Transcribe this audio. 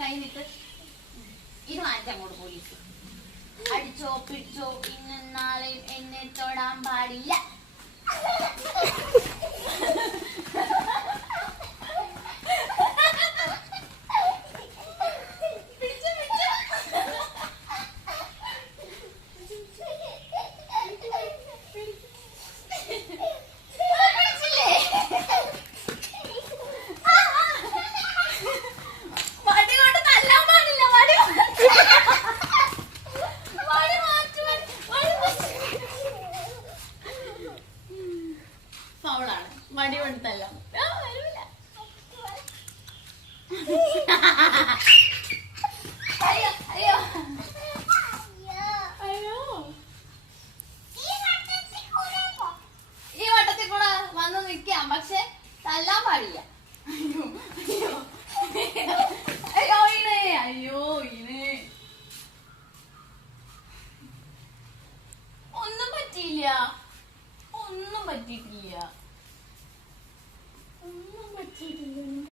കൈ നിട്ട് ഇത് മാറ്റാൻ അങ്ങോട്ട് പോലീസ് അടിച്ചോ പിടിച്ചോ ഇന്ന് നാളെ എന്നെ തൊടാൻ പാടില്ല. ഫൗളാണ് മടി കൊണ്ടല്ല. അയ്യോ അയ്യോ അയ്യോ ഈ വട്ടത്തിൽ കൂടെ വന്ന് നിക്കാം, പക്ഷെ തല്ലാൻ പാടില്ല. അയ്യോ അയ്യോ അയ്യോ ഇണേ അയ്യോ ഇണേ ഒന്നും പറ്റിയില്ല, ഒന്നും പറ്റിയിട്ടില്ല, ഒന്നും പറ്റിയിട്ടില്ല.